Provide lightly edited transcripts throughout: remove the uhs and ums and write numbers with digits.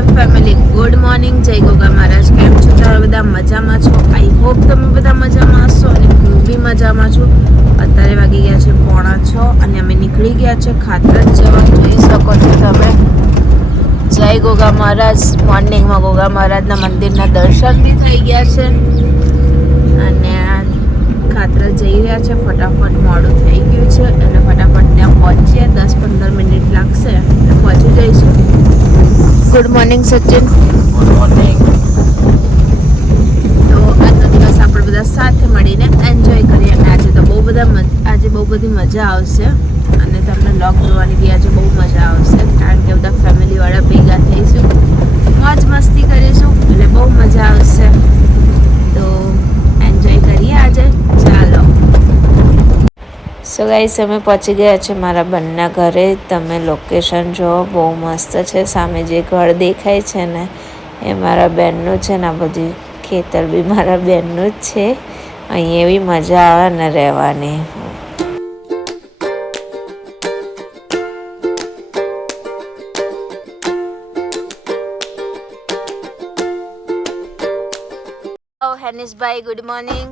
YouTube family, good morning. જય ગોગા મહારાજ. કેમ છો તમે બધા? મજામાં છો? આઈ હોપ તમે બધા મજામાં હશો અને હું બી મજામાં છું. અત્યારે વાગી ગયા છે 6:45 અને અમે નીકળી ગયા છે ખાતર જવા. જોઈ શકો છો તમે. જય ગોગા મહારાજ. મોર્નિંગમાં ગોગા મહારાજના મંદિરના દર્શન બી થઈ ગયા છે અને ખાતર જઈ રહ્યા છે. ફટાફટ મોડું થઈ ગયું છે અને ફટાફટ ત્યાં પહોંચીએ. 10-15 મિનિટ લાગશે એટલે પહોંચી જઈશું. Good morning Sachin. Good morning. તો આજનો દિવસ આપણે બધા સાથે મળીને એન્જોય કરીએ અને આજે બહુ બધી મજા આવશે અને તમને વ્લોગ જોવાની બી આજે બહુ મજા આવશે કારણ કે બધા ફેમિલીવાળા ભેગા થઈશું, મોજ મસ્તી કરીશું એટલે બહુ મજા આવશે. તો એન્જોય કરીએ આજે. ચાલો. સો ગાઈસ, અમે પહોંચી ગયા છે મારા બંને ઘરે. તમે લોકેશન જો, બહુ મસ્ત છે. સામે જે ઘર દેખાય છે ને એ મારા બેનનું છે ને આ બધી ખેતર બી મારા બેનનું જ છે. અહીં એવી મજા આવે ને રહેવાની. હેનિશભાઈ, ગુડ મોર્નિંગ.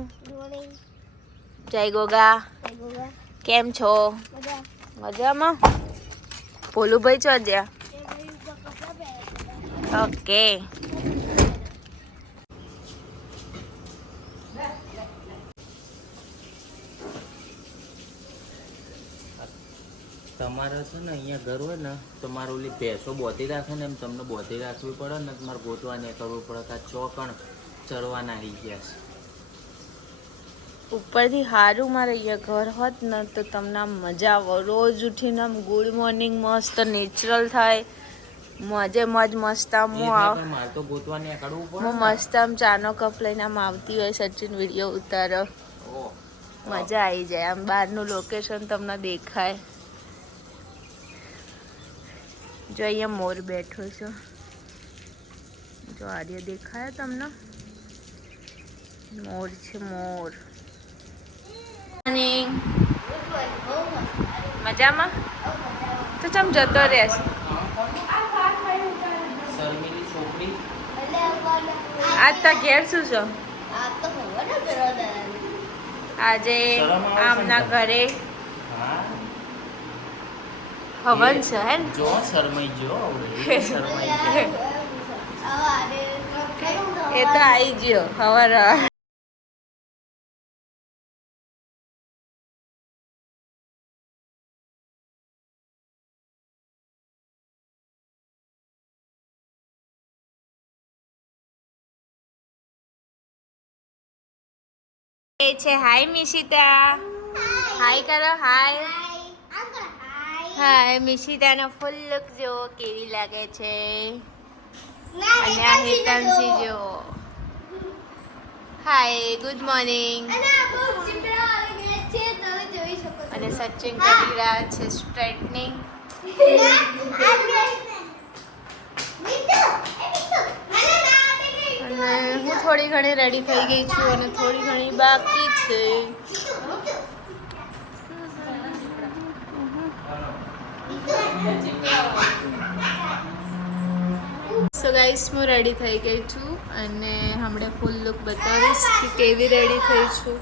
જય ગોગા. કેમ છો? મજામાં. ભોલુભાઈ ચો જ્યાં? ઓકે. તમારે છે ને અહીંયા ઘર હોય ને તો મારે ઓલી ભેંસો બોધી રાખે ને એમ તમને બોધી રાખવી પડે ને તમારે ગોતવા નહીં કરવું પડે. આ ચોકણ ચરવાના આવી ગયા છે. ઉપરથી સારું મારે અહીંયા ઘર હોત ને તો તમને આમ મજા આવે. રોજ ઉઠીને આમ ગુડ મોર્નિંગ મસ્ત નેચરલ થાય. મોજે મોજ મસ્ત આમ મારે તો ગોતવા નહીં કરવું પડે. હું મસ્ત આમ ચાનો કપ લઈને આમ આવતી હોય. સચિન વિડીયો ઉતારો. મજા આવી જાય. આમ બહારનું લોકેશન તમને દેખાય. જો અહીંયા મોર બેઠો છે. જો આર્ય દેખાય તમને? મોર છે, મોર. મજામાં? તો ચમ જતો રહેશ? આજ તા ઘેર શું છે? આજે આમના ઘરે હવન છે હે ને? જો શરમાઈ ગયો. એ તો આવી ગયો હવાર. એ છે હાય મિશિતા. હાય કરો. હાય હાય. મિશિતાનો ફૂલ લુક જો કેવી લાગે છે. અને આ હેતાંશી જો. હાય, ગુડ મોર્નિંગ. અને સચિન કરી રહ્યા છે સ્ટ્રેટનિંગ. અને હું થોડી ઘણી રેડી થઈ ગઈ છું અને થોડી ઘણી બાકી છે. સો ગાઈસ, હું રેડી થઈ ગઈ છું અને હમણાં ફૂલ લુક બતાવીશ કે કેવી રેડી થઈ છું.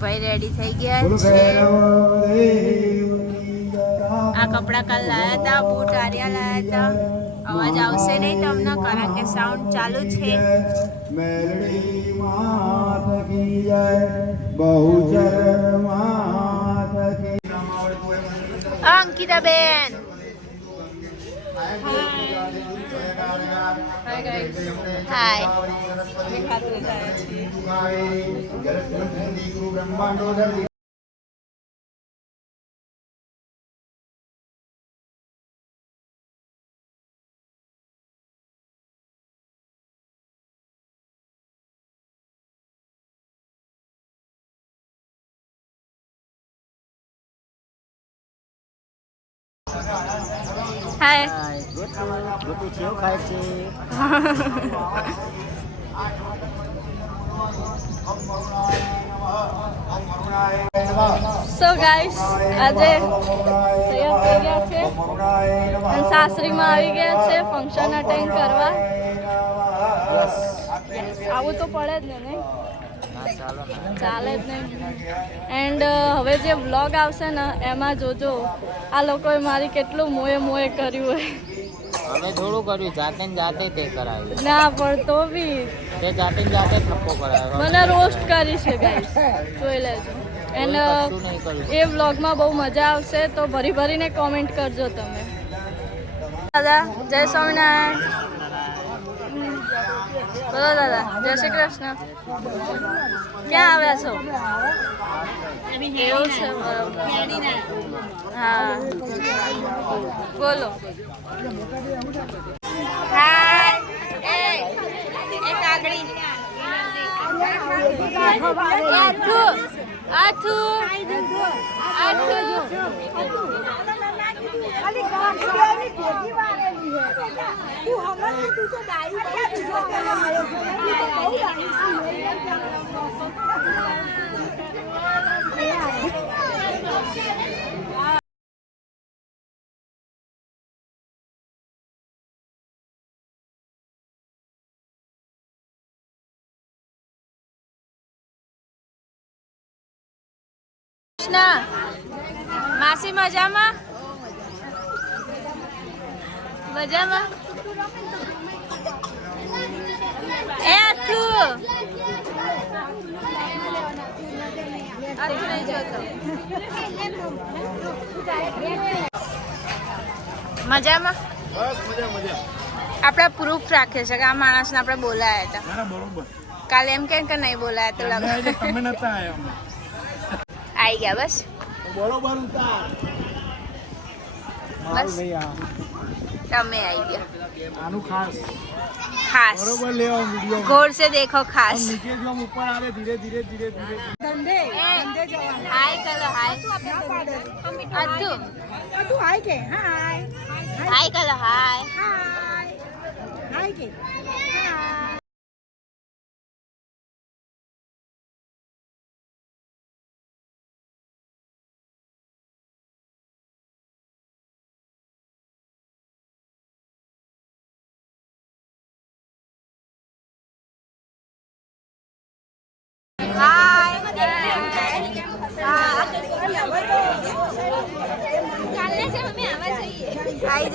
ભાઈ રેડી થઈ ગયા છે. આ કપડા કાલ લાયા હતા, બૂટ આર્યા લાયા હતા. અવાજ આવશે નહીં તમને કારણ કે સાઉન્ડ ચાલુ છે. અંકિતા બેન હાય. હાય. ગોટુ કેવું ખાય છે? સો ગાઈસ આજે તૈયાર થઈ ગયા છે અને સાસરીમાં આવી ગયા છે ફંક્શન અટેન્ડ કરવા. આવું તો પડે જ ને, નહીં ચાલે જ નહીં. એન્ડ હવે જે વ્લોગ આવશે ને એમાં જોજો આ લોકોએ મારી કેટલું મોએ કર્યું હોય. અમે થોડું કર્યું, જાતે ને જાતે તે કરાવ્યું. ના પણ તો બી તે જાતે ને જાતે થપ્પો કરાવ્યો. મને રોસ્ટ કરી છે ગાઈસ, જોઈ લેજો. એન્ડ એ વ્લોગમાં બહુ મજા આવશે, તો ભરીને કોમેન્ટ કરજો તમે. દાદા જય સ્વામિનારાયણ. બોલો દાદા, જય શ્રી કૃષ્ણ. ક્યાં આવ્યા છો? એવું છે, બરોબર. હા બોલો. હાય. એ કાકડી. આથુ. માસી મજામાં? મજામાં? એ આથુ નહીં જોતો. મજામાં? આપણે પ્રૂફ રાખીએ છીએ કે આ માણસને આપણે બોલાયા હતા. બરોબર. કાલે એમ કે નહીં બોલાયા તો લગ તમે નતા આયા. આવી ગયા બસ. બરોબર ઉતાર. બસ નહીં આ તમે આવી ગયા. આનું ખાસ ખાસ બરોબર લેવા વિડિયો ગौर से देखो खास. નીચે જો ઉપર આવે ધીરે ધીરે હાય કરો હાય. અદ્દુ હાય કરો હાય. આવી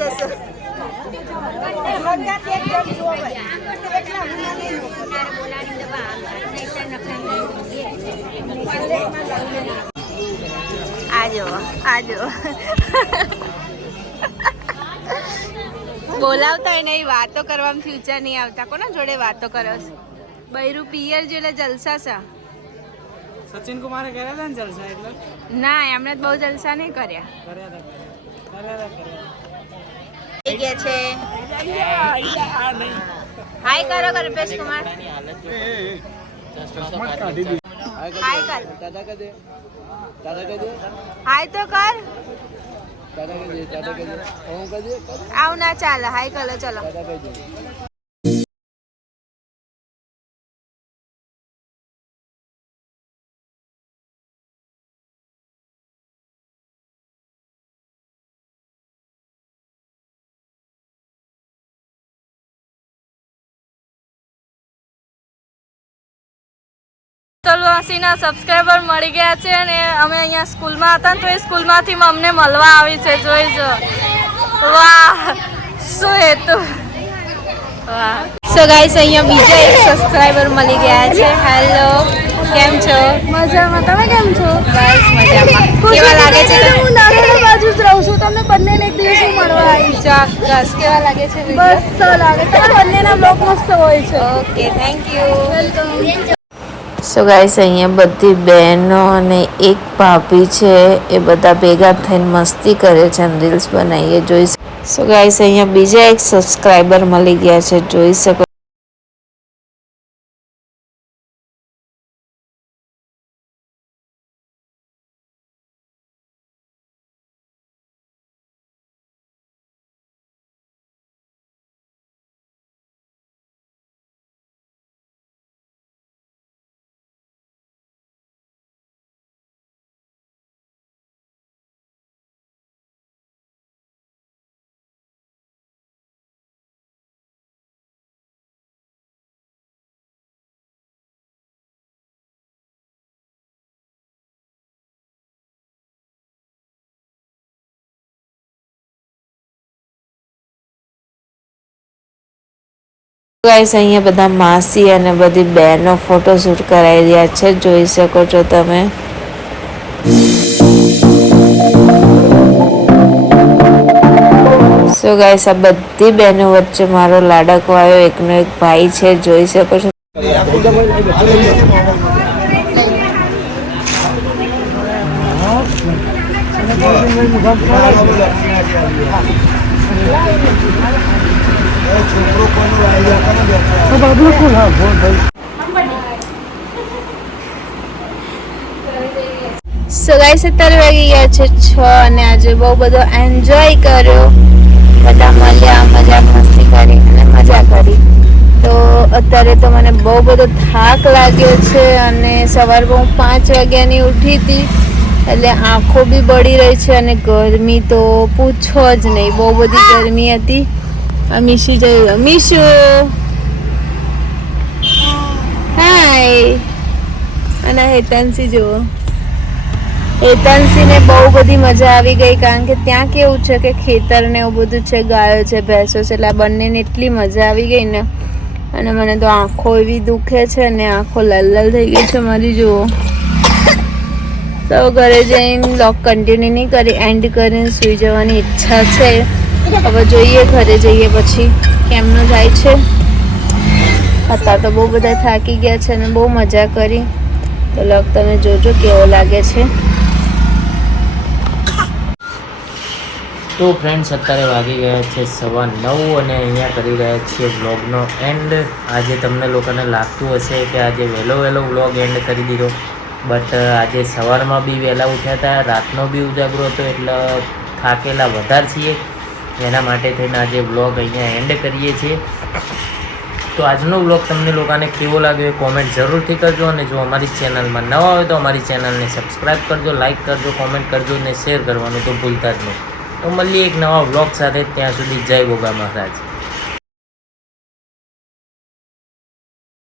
જશો. આજો બોલાવતા નહીં, વાતો કરવામાં ફ્યુચર નહીં આવતા. કોના જોડે વાતો કરો છો? બૈરું પિયર જો એટલે જલસા છે. સચિન કુમારે કર્યા હતા ને જલસા એટલે ના, એમણે બહુ જલસા નહીં કર્યા. થઈ ગયા છે. હાય કરો કલ્પેશ કુમાર. હાય કર. હાય તો કર. આવ ના ચાલે. હાય કરો ચલો. તલવાસીના સબસ્ક્રાઈબર મળી ગયા છે અને અમે અહીંયા સ્કૂલમાં હતા તો એ સ્કૂલમાંથી અમને મળવા આવી છે. જોઈ જો. વાહ શું હેતુ. વાહ. સો ગાઈસ અહીંયા બીજા એક સબસ્ક્રાઇબર મળી ગયા છે. હેલો, કેમ છો? મજામાં. તમે કેમ છો? બસ મજામાં. કેવા લાગે છે? હું નારેલા બાજુ જ રહું છું. તમને બંનેને એક દિવસ હું મળવા આવીશ. ચોક્કસ. કેવા લાગે છે? મસ્ત લાગે. તમારા બંનેના બ્લોગ મસ્ત હોય છે. Okay, thank you. Welcome. So guys, અહીંયા બધી બહેનો અને એક ભાભી છે, એ બધા ભેગા થઈને મસ્તી કરે છે અને રીલ્સ બનાવીએ જોઈ. સો ગાઈસ, અહીંયા બીજા એક સબસ્ક્રાઈબર મળી ગયા છે, જોઈ શકો. ગાઈસ, અહીંયા બધા માસી અને બધી બહેનો ફોટોશૂટ કરાવી રહ્યા છે, જોઈ શકો છો તમે. સો ગાઈસ, આ બધી બહેનો વચ્ચે મારો લાડકો આવ્યો, એકનો એક ભાઈ છે, જોઈ શકો છો. સો ગાઈસ, અત્યારે વાગી ગયા છે 6 અને આજે બહુ બધો એન્જોય કર્યો. બધા મળ્યા, મજા મસ્તી કરી અને મજા કરી. તો અત્યારે તો મને બહુ બધો થાક લાગ્યો છે અને સવારે હું 5 વાગ્યાની ઉઠી હતી, એટલે આંખો બી બળી રહી છે અને ગરમી તો પૂછો જ નહીં, બહુ બધી ગરમી હતી. મીશી જઈ મીશુ, હાય. અને હેતાંશી જુઓ, હેતાંશીને બહુ બધી મજા આવી ગઈ, કારણ કે ત્યાં કેવું છે કે ખેતર ને એવું બધું છે, ગાયો છે, ભેંસો છે, એટલે આ બંનેને એટલી મજા આવી ગઈ ને. અને મને તો આંખો એવી દુખે છે ને, આંખો લાલ થઈ ગઈ છે મારી. જુઓ, તો ઘરે જઈને વ્લોગ કન્ટિન્યુ નહીં કરી, એન્ડ કરીને સૂઈ જવાની ઈચ્છા છે. હવે જોઈએ ઘરે જઈએ પછી કેમનું જાય છે. હતા તો બહુ બધા થાકી ગયા છે અને બહુ મજા કરી. તો વ્લોગ તમે જોજો કેવો લાગે છે. તો ફ્રેન્ડ્સ, અત્યારે વાગી ગયા છે 9:15 અને અહીંયા કરી રહ્યા છીએ વ્લોગનો એન્ડ. આજે તમને લોકોને લાગતું હશે કે આજે વહેલો વ્લોગ એન્ડ કરી દીધો, બટ આજે સવારમાં બી વહેલા ઉઠ્યા હતા, રાતનો બી ઉજાગરો હતો, એટલે થાકેલા વધારે છીએ. એના માટે થઈને આજે વ્લોગ અહીંયા એન્ડ કરીએ છીએ. તો આજનો વ્લોગ તમને લોકોને કેવો લાગ્યો એ કોમેન્ટ જરૂરથી કરજો. અને જો અમારી ચેનલમાં નવા હોય તો અમારી ચેનલને સબસ્ક્રાઈબ કરજો, લાઇક કરજો, કોમેન્ટ કરજો અને શેર કરવાનું તો ભૂલતા જ નહીં. તો મળીએ એક નવા વ્લોગ સાથે. ત્યાં સુધી જય ગોગા મહારાજ.